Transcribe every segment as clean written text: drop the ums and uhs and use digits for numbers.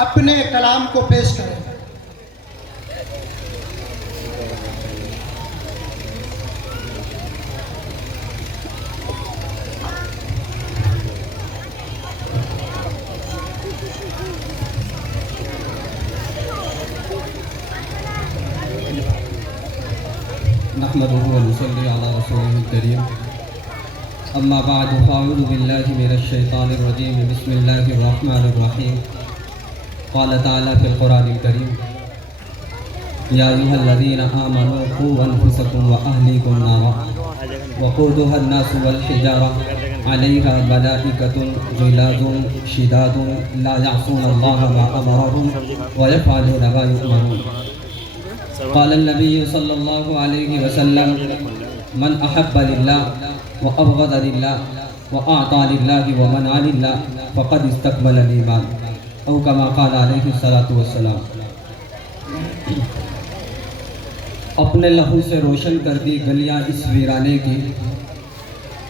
اپنے کلام کو پیش کریں۔ نحمده ونصلي على رسوله الكريم اما بعد فاعوذ بالله من الشيطان الرجيم بسم الله الرحمن الرحيم قال تعالى في القرآن الكريم يا أيها الذين آمنوا قوا أنفسكم وأهليكم نارا وقودها الناس والحجارة عليها ملائكة غلاظ شداد لا يعصون الله ما أمرهم ويفعلون ما يؤمرون قال النبي صلى الله عليه وسلم من أحب لله وأبغض لله وأعطى لله ومنع لله فقد استكمل الإيمان او كما قال علیہ الصلوۃ والسلام۔ اپنے لہو سے روشن کر دی گلیاں اس ویرانے کی،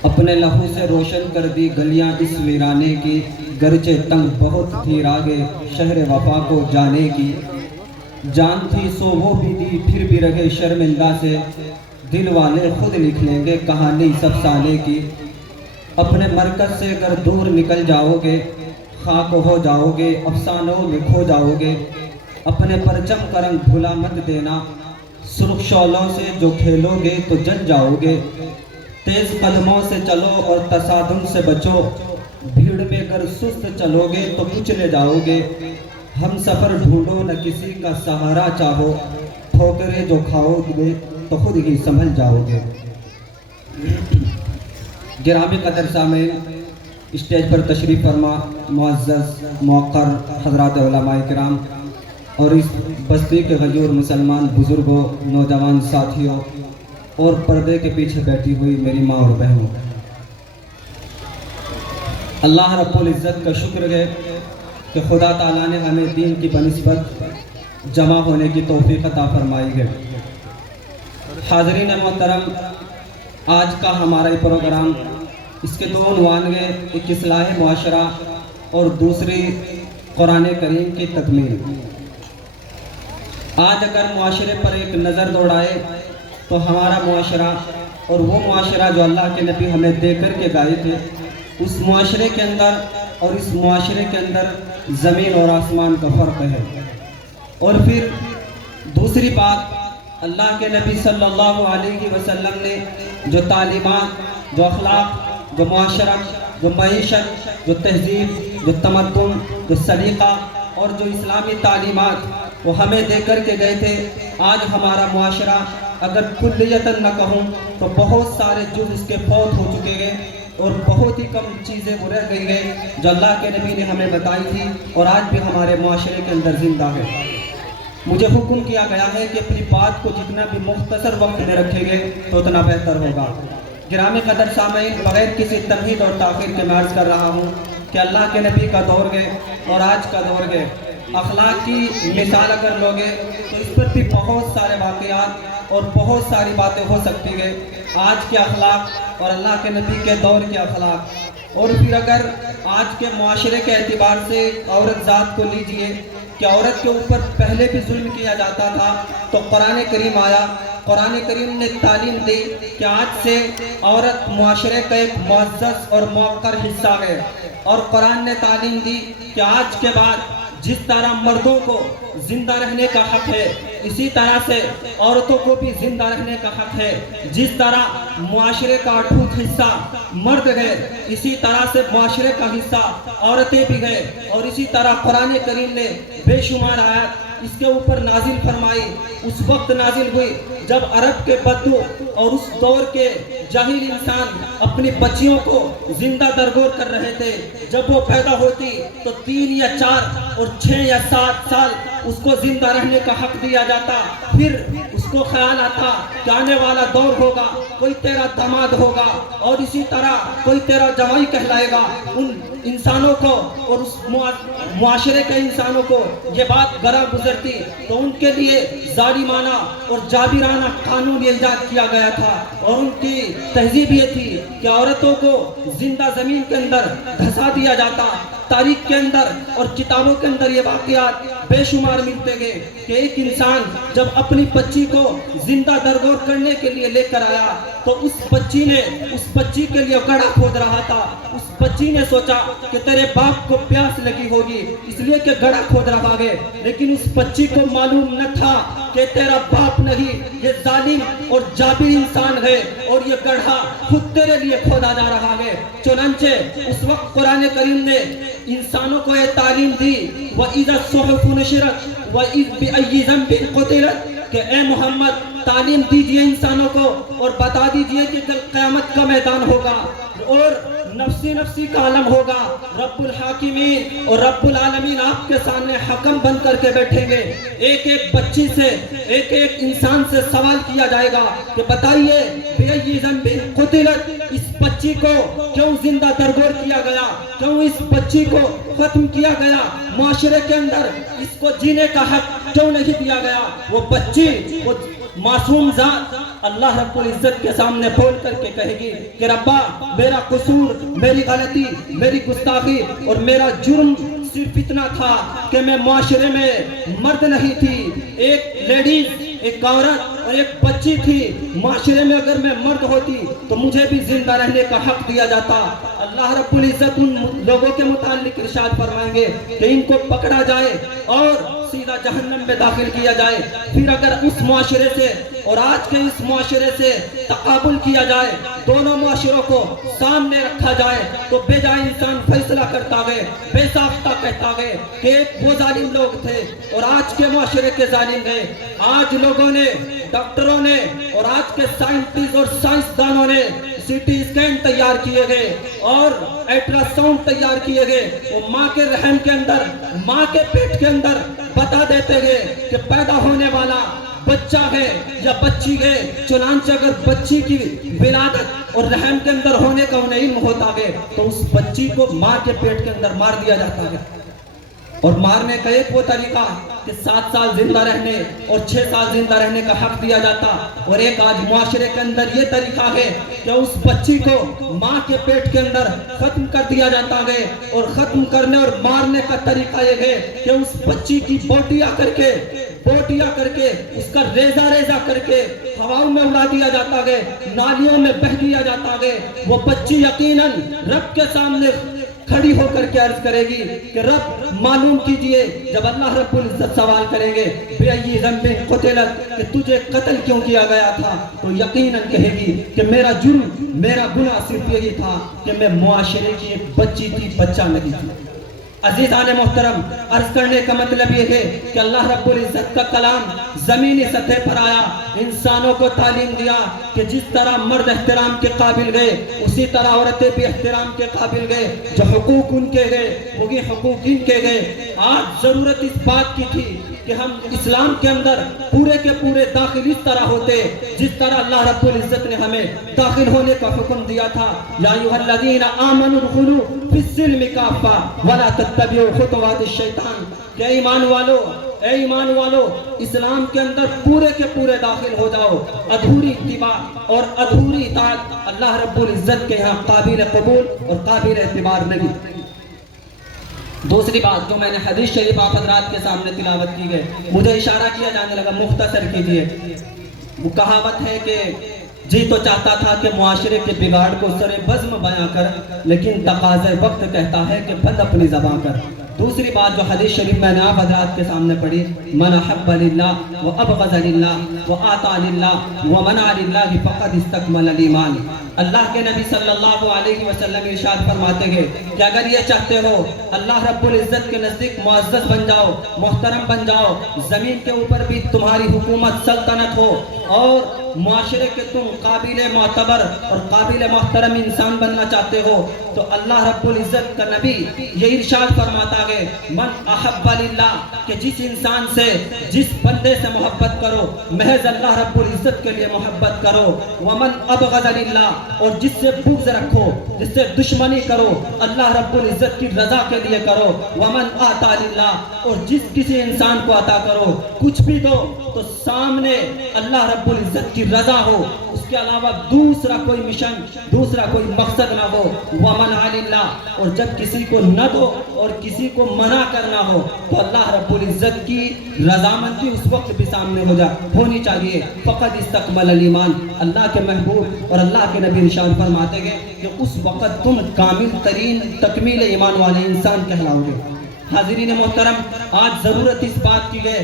اپنے لہو سے روشن کر دی گلیاں اس ویرانے کی، گرچہ تنگ بہت تھی راگے شہر وفا کو جانے کی، جان تھی سو وہ بھی دی پھر بھی رہے شرمندہ سے، دل والے خود لکھ لیں گے کہانی سب سالے کی، اپنے مرکز سے اگر دور نکل جاؤ گے خاک ہو جاؤ گے افسانوں میں کھو جاؤ گے، اپنے پرچم کا رنگ بھلا مت دینا، سرخ شعلوں سے جو کھیلو گے تو جل جاؤ گے، تیز قدموں سے چلو اور تصادم سے بچو، بھیڑ میں اگر سست چلو گے تو کچلے جاؤ گے، ہم سفر ڈھونڈو نہ کسی کا سہارا چاہو، ٹھوکریں جو کھاؤ گے تو خود ہی سنبھل جاؤ گے۔ گرامی قدر سامعین، اسٹیج پر تشریف فرما معزز موقر حضرات علماء کرام اور اس بستی کے غیور مسلمان بزرگوں، نوجوان ساتھیوں اور پردے کے پیچھے بیٹھی ہوئی میری ماں اور بہنوں، اللہ رب العزت کا شکر ہے کہ خدا تعالیٰ نے ہمیں دین کی بنسبت جمع ہونے کی توفیق عطا فرمائی ہے۔ حاضرین محترم، آج کا ہمارا یہ پروگرام اس کے دو عنوان ہیں، ایک اصلاح معاشرہ اور دوسری قرآن کریم کی تکمیل۔ آج اگر معاشرے پر ایک نظر دوڑائے تو ہمارا معاشرہ اور وہ معاشرہ جو اللہ کے نبی ہمیں دے کر کے گائے تھے، اس معاشرے کے اندر اور اس معاشرے کے اندر زمین اور آسمان کا فرق ہے۔ اور پھر دوسری بات، اللہ کے نبی صلی اللہ علیہ وسلم نے جو تعلیمات، جو اخلاق، جو معاشرت، جو معیشت، جو تہذیب، جو تمدن، جو سلیقہ اور جو اسلامی تعلیمات وہ ہمیں دے کر کے گئے تھے، آج ہمارا معاشرہ اگر کلیتاً نہ کہوں تو بہت سارے جز اس کے فوت ہو چکے ہیں اور بہت ہی کم چیزیں وہ رہ گئی ہیں جو اللہ کے نبی نے ہمیں بتائی تھی اور آج بھی ہمارے معاشرے کے اندر زندہ ہے۔ مجھے حکم کیا گیا ہے کہ اپنی بات کو جتنا بھی مختصر وقت میں رکھیں گے تو اتنا بہتر ہوگا۔ گرامی قدر سامعین، بغیر کسی تمہید اور تاخیر کے میں عرض کر رہا ہوں کہ اللہ کے نبی کا دور ہے اور آج کا دور ہے، اخلاق کی مثال اگر لوگے تو اس پر بھی بہت سارے واقعات اور بہت ساری باتیں ہو سکتی ہیں، آج کے اخلاق اور اللہ کے نبی کے دور کے اخلاق۔ اور پھر اگر آج کے معاشرے کے اعتبار سے عورت ذات کو لیجئے کہ عورت کے اوپر پہلے بھی ظلم کیا جاتا تھا تو قرآن کریم آیا، قرآن کریم نے تعلیم دی کہ آج سے عورت معاشرے کا ایک معزز اور موقر حصہ ہے، اور قرآن نے تعلیم دی کہ آج کے بعد جس طرح مردوں کو زندہ رہنے کا حق ہے اسی طرح سے عورتوں کو بھی زندہ رہنے کا حق ہے، جس طرح معاشرے کا اٹھوٹ حصہ مرد ہے اسی طرح سے معاشرے کا حصہ عورتیں بھی ہیں، اور اسی طرح قرآن کریم نے بے شمار آیات اس کے اوپر نازل فرمائی۔ اس وقت نازل ہوئی جب عرب کے بدو اور اس دور کے جاہل انسان اپنی بچیوں کو زندہ درگور کر رہے تھے، جب وہ پیدا ہوتی تو 3 یا 4 اور 6 یا 7 سال اس کو زندہ رہنے کا حق دیا جاتا، پھر اس کو خیال آتا کہ آنے والا دور ہوگا کوئی تیرا داماد ہوگا اور اسی طرح کوئی تیرا جوائی کہلائے گا۔ ان انسانوں کو اور اس معاشرے کے انسانوں کو یہ بات گراں گزرتی تو ان کے لیے ظالمانہ اور جابرانہ قانون ایجاد کیا گیا تھا، اور ان کی تہذیب یہ تھی کہ عورتوں کو زندہ زمین کے اندر دھسا دیا جاتا، تاریخ کے اندر اور کتابوں کے اندر یہ واقعات بے شمار ملتے گئے کہ ایک انسان جب اپنی بچی کو زندہ درگور کرنے کے لیے لے کر آیا تو اس بچی کے لیے گڑھا کھود رہا تھا. اس بچی نے سوچا کہ تیرے باپ کو پیاس لگی ہوگی اس لیے کہ گڑھا کھود رہا ہے، لیکن اس بچی کو معلوم نہ تھا کہ تیرا باپ نہیں، یہ ظالم اور جابر انسان ہے اور یہ گڑھا خود تیرے لیے کھودا جا رہا ہے. چنانچہ اس وقت قرآن کریم نے انسانوں کو یہ تعلیم دی وَإِذَا الصُّحُفُ نُشِرَتْ وَإِذْ بِأَيِّ ذَنبٍ قُتِلَتْ کہ اے محمد تعلیم دیجئے انسانوں کو اور بتا دیجئے کہ کل قیامت کا میدان ہوگا اور نفسی نفسی کا عالم ہوگا. رب الحاکمین اور رب العالمین آپ کے سامنے حکم بن کر کے بیٹھیں گے. ایک ایک بچی سے ایک ایک انسان سے سوال کیا جائے گا کہ بتائیے بِأَيِّ ذَنبٍ قُتِلَتْ اس بچی کو کیوں زندہ درگور کیا گیا، کیوں اس بچی کو ختم کیا گیا، معاشرے کے اندر اس کو جینے کا حق کیوں نہیں دیا گیا. وہ بچی وہ معصوم ذات اللہ رب العزت کے سامنے بول کر کے کہے گی کہ ربا میرا قصور، میری غلطی، میری گستاخی اور میرا جرم صرف اتنا تھا کہ میں معاشرے میں مرد نہیں تھی، ایک لیڈیز، ایک عورت اور ایک بچی تھی. معاشرے میں اگر میں مرد ہوتی تو مجھے بھی زندہ رہنے کا حق دیا جاتا. اللہ رب العزت ان لوگوں کے متعلق ارشاد فرمائیں گے کہ ان کو پکڑا جائے اور سیدھا جہنم میں داخل کیا جائے. پھر اگر اس معاشرے سے اور آج کے اس معاشرے سے تقابل کیا جائے، دونوں معاشروں کو سامنے رکھا جائے تو بے جائے انسان فیصلہ کرتا گئے، بے ساختہ کہتا گئے کہ وہ ظالم لوگ تھے اور آج کے معاشرے کے ظالم گئے. آج لوگوں نے، ڈاکٹروں نے اور آج کے سائنٹسٹ اور سائنسدانوں نے سی ٹی اسکین تیار کیے گئے اور الٹرا ساؤنڈ تیار کیے گئے. وہ ماں کے رحم کے اندر، ماں کے پیٹ کے اندر بتا دیتے گئے کہ پیدا ہونے والا بچہ ہے یا بچی ہے. چنانچہ اگر بچی کی ولادت اور رحم کے اندر ہونے کا انہیں علم ہوتا ہے تو اس بچی کو ماں کے پیٹ کے اندر مار دیا جاتا ہے. اور مارنے کا ایک وہ طریقہ کہ 7 سال زندہ رہنے اور 6 سال زندہ رہنے کا حق دیا جاتا، اور ایک آج معاشرے کے اندر یہ طریقہ ہے کہ اس بچی کو ماں کے پیٹ کے اندر ختم کر دیا جاتا ہے. اور ختم کرنے اور مارنے کا طریقہ یہ ہے کہ اس بچی کی بوٹیاں کر کے اس کا ریزہ کر کے ہواؤں میں اڑا دیا جاتا ہے، نالیوں میں بہہ دیا جاتا ہے. وہ بچی یقیناً رب کے سامنے کھڑی ہو کر کے عرض کرے گی کہ رب معلوم کیجئے. جب اللہ رب العزت سوال کریں گے بِأَيِّ ذَنبٍ قُتِلَتْ کہ تجھے قتل کیوں کیا گیا تھا، تو یقیناً کہے گی کہ میرا جرم، میرا گناہ صرف یہی تھا کہ میں معاشرے کی ایک بچی تھی، بچہ نہیں تھی. عزیزان محترم، عرض کرنے کا مطلب یہ ہے کہ اللہ رب العزت کا کلام زمینی سطح پر آیا، انسانوں کو تعلیم دیا کہ جس طرح مرد احترام کے قابل گئے اسی طرح عورتیں بھی احترام کے قابل گئے. جو حقوق ان کے گئے وہی حقوق ان کے گئے. آج ضرورت اس بات کی تھی کہ ہم اسلام کے اندر پورے کے پورے داخل اس طرح ہوتے جس طرح اللہ رب العزت نے ہمیں داخل ہونے کا حکم دیا تھا. یا ایھا الذین آمنوا ادخلوا فی السلم کافۃ ولا تتبعوا خطوات الشیطان کہ اے ایمان والو اسلام کے اندر پورے کے پورے داخل ہو جاؤ. ادھوری اتباع اور ادھوری اطاعت اللہ رب العزت کے ہاں قابل قبول اور قابل اعتبار نہیں. دوسری بات جو میں نے حدیث شریف آپ حضرات کے سامنے تلاوت کی ہے، مجھے اشارہ کیا جانے لگا، مختصر کیجئے. وہ کہاوت ہے کہ جی تو چاہتا تھا کہ معاشرے کے بگاڑ کو سر بزم بیاں کر، لیکن تقاضے وقت کہتا ہے کہ بند اپنی زبان کر. دوسری بات جو حدیث شریف میں نے آپ حضرات کے سامنے پڑھی، من احب للہ وابغض للہ واعطى للہ ومنع للہ فقد استکمل الایمان. اللہ کے نبی صلی اللہ علیہ وسلم ارشاد فرماتے ہیں کہ اگر یہ چاہتے ہو اللہ رب العزت کے نزدیک معزز بن جاؤ، محترم بن جاؤ، زمین کے اوپر بھی تمہاری حکومت سلطنت ہو اور معاشرے کے تم قابل معتبر اور قابل محترم انسان بننا چاہتے ہو، تو اللہ رب العزت کا نبی یہ ارشاد فرماتا ہے من احب للہ کہ جس انسان سے، جس بندے سے محبت کرو محض اللہ رب العزت کے لیے محبت کرو. ومن ابغض للہ اور جس سے بغض رکھو، جس سے دشمنی کرو اللہ رب العزت کی رضا کے لیے کرو. ومن آتا للہ اور جس کسی انسان کو عطا کرو کچھ بھی دو تو سامنے اللہ رب العزت کی رضا ہو، اس کے علاوہ دوسرا کوئی مشن، دوسرا کوئی مقصد نہ ہو. ومن للہ، اور جب کسی کو نہ دو اور کسی کو منع کرنا ہو تو اللہ رب العزت کی رضامندی اس وقت بھی سامنے ہونی چاہیے. فقد استکمل الایمان، اللہ کے محبوب اور اللہ کے نبی ارشاد فرماتے ہیں کہ اس وقت تم کامل ترین تکمیل ایمان والے انسان کہلاؤ گے. حاضرین محترم، آج ضرورت اس بات کی ہے،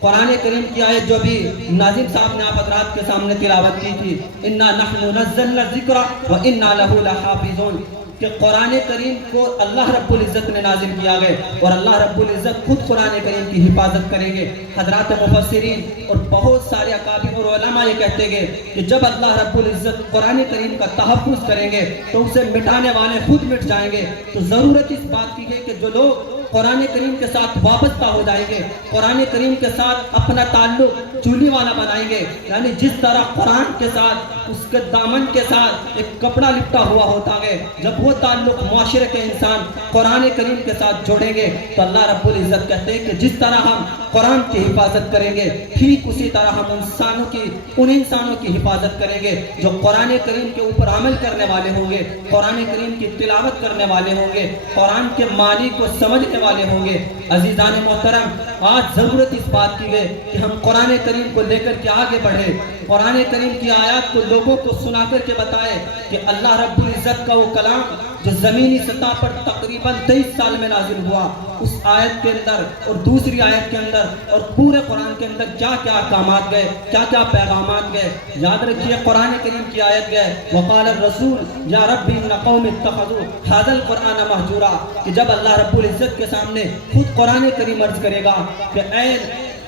قرآن کریم کی آیت جو بھی ناظم صاحب نے آپ حضرات کے سامنے تلاوت کی تھی، اِنَّا نَحْنُ نَزَّلْنَا الذِّكْرَ وَإِنَّا لَهُ لَحَافِظُونَ، کہ قرآن کریم کو اللہ رب العزت نے نازل کیا گئے اور اللہ رب العزت خود قرآن کریم کی حفاظت کریں گے. حضرات مفسرین اور بہت سارے اکابر اور علماء یہ کہتے ہیں کہ جب اللہ رب العزت قرآن کریم کا تحفظ کریں گے تو اسے مٹانے والے خود مٹ جائیں گے. تو ضرورت اس بات کی ہے کہ جو لوگ قرآن کریم کے ساتھ وابستہ ہو جائیں گے، قرآن کریم کے ساتھ اپنا تعلق چولی والا بنائیں گے، یعنی جس طرح قرآن کے ساتھ اس کے دامن کے ساتھ ایک کپڑا لپٹا ہوا ہوتا ہے، جب وہ تعلق معاشرے کے انسان قرآن کریم کے ساتھ جوڑیں گے تو اللہ رب العزت کہتے ہیں کہ جس طرح ہم قرآن کی حفاظت کریں گے ٹھیک اسی طرح ہم ان انسانوں کی حفاظت کریں گے جو قرآن کریم کے اوپر عمل کرنے والے ہوں گے، قرآن کریم کی تلاوت کرنے والے ہوں گے، قرآن کے معنی کو سمجھنے والے ہوں گے. عزیزان محترم، آج ضرورت اس بات کی ہے کہ ہم قرآن کریم کو لے کر کے آگے بڑھے، قرآن کریم کی آیات کو لوگوں کو سنا کر کے بتائے کہ اللہ رب العزت کا وہ کلام جو زمینی سطح پر تقریباً 23 سال میں نازل ہوا، اس آیت کے اندر اور دوسری آیت کے اندر اور پورے قرآن کے اندر کیا کیا احکامات گئے، کیا کیا پیغامات گئے. یاد رکھیے قرآن کریم کی آیت گئے وقال الرسول یا ربی ان قوم اتخذوا ھذا القرآن مہجورا، کہ جب اللہ رب العزت کے سامنے خود قرآن کریم عرض کرے گا کہ اے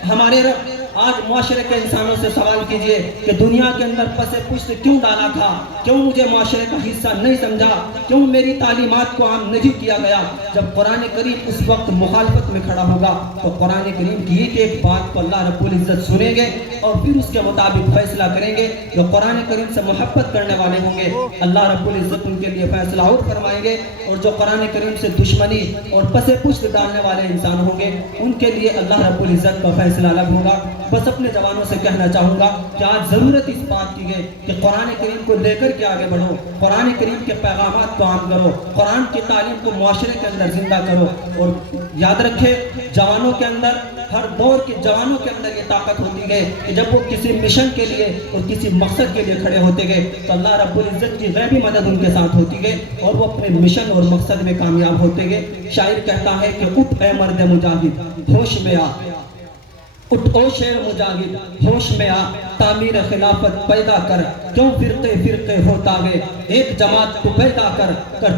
ہمارے رب، آج معاشرے کے انسانوں سے سوال کیجئے کہ دنیا کے اندر پس پشت کیوں ڈالا تھا، کیوں مجھے معاشرے کا حصہ نہیں سمجھا، کیوں میری تعلیمات کو عام نہیں کیا گیا. جب قرآن کریم اس وقت مخالفت میں کھڑا ہوگا تو قرآن کریم کی ایک بات کو اللہ رب العزت سنیں گے اور پھر اس کے مطابق فیصلہ کریں گے. جو قرآن کریم سے محبت کرنے والے ہوں گے اللہ رب العزت ان کے لیے فیصلہ اور فرمائیں گے، اور جو قرآن کریم سے دشمنی اور پس پشت ڈالنے والے انسان ہوں گے ان کے لیے اللہ رب العزت کا فیصلہ الگ ہوگا. بس اپنے جوانوں سے کہنا چاہوں گا کہ آج ضرورت اس بات کی ہے کہ قرآن کریم کو لے کر کے آگے بڑھو، قرآن کریم کے پیغامات کو عام کرو، قرآن کی تعلیم کو معاشرے کے اندر زندہ کرو. اور یاد رکھے جوانوں کے اندر، ہر دور کے جوانوں کے اندر یہ طاقت ہوتی ہے کہ جب وہ کسی مشن کے لیے اور کسی مقصد کے لیے کھڑے ہوتے گئے تو اللہ رب العزت کی غیبی مدد ان کے ساتھ ہوتی ہے اور وہ اپنے مشن اور مقصد میں کامیاب ہوتے گئے. شاعر کہتا ہے کہ اٹھ اے مرد مجاہد ہوش میں آ، اٹھ او شیر مجاہد ہوش میں آ، تعمیر خلافت پیدا کر، کیوں فرقے فرقے ہوتا گئے، ایک جماعت کو پیدا کر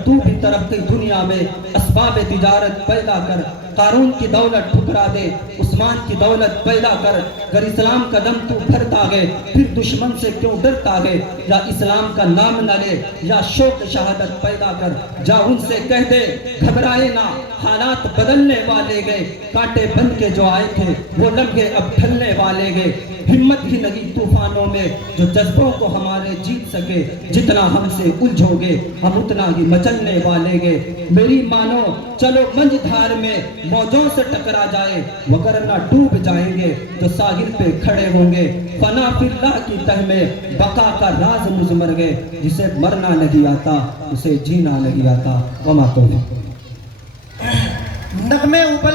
تو بھی ترقی دنیا میں، اسباب تجارت پیدا کر، قارون کی دولت ٹھکرا دے، عثمان کی دولت پیدا کر، اگر اسلام کا دم تو بھرتا گئے پھر دشمن سے کیوں ڈرتا گئے، یا اسلام کا نام نہ لے یا شوق شہادت پیدا کر، جا ان سے کہہ دے گھبرائے نہ، حالات بدلنے والے گئے، کانٹے بن کے جو آئے تھے وہ لمحے اب ڈھلنے والے گئے، ہمت ہی لگی طوفانوں میں جو جذبوں کو ہمارے جیت سکے، جتنا ہم سے الجھو گے ہم اتنا ہی مچلنے والے گئے، میری مانو چلو منج دھار میں موجوں سے ٹکرا جائے، وگرنہ ڈوب جائیں گے جو ساحل پہ کھڑے ہوں گے، فنا فی اللہ کی تہ میں بقا کا راز مضمر گئے، جسے مرنا نہیں آتا اسے جینا نہیں آتا. وما توفیق. نغمے اوپر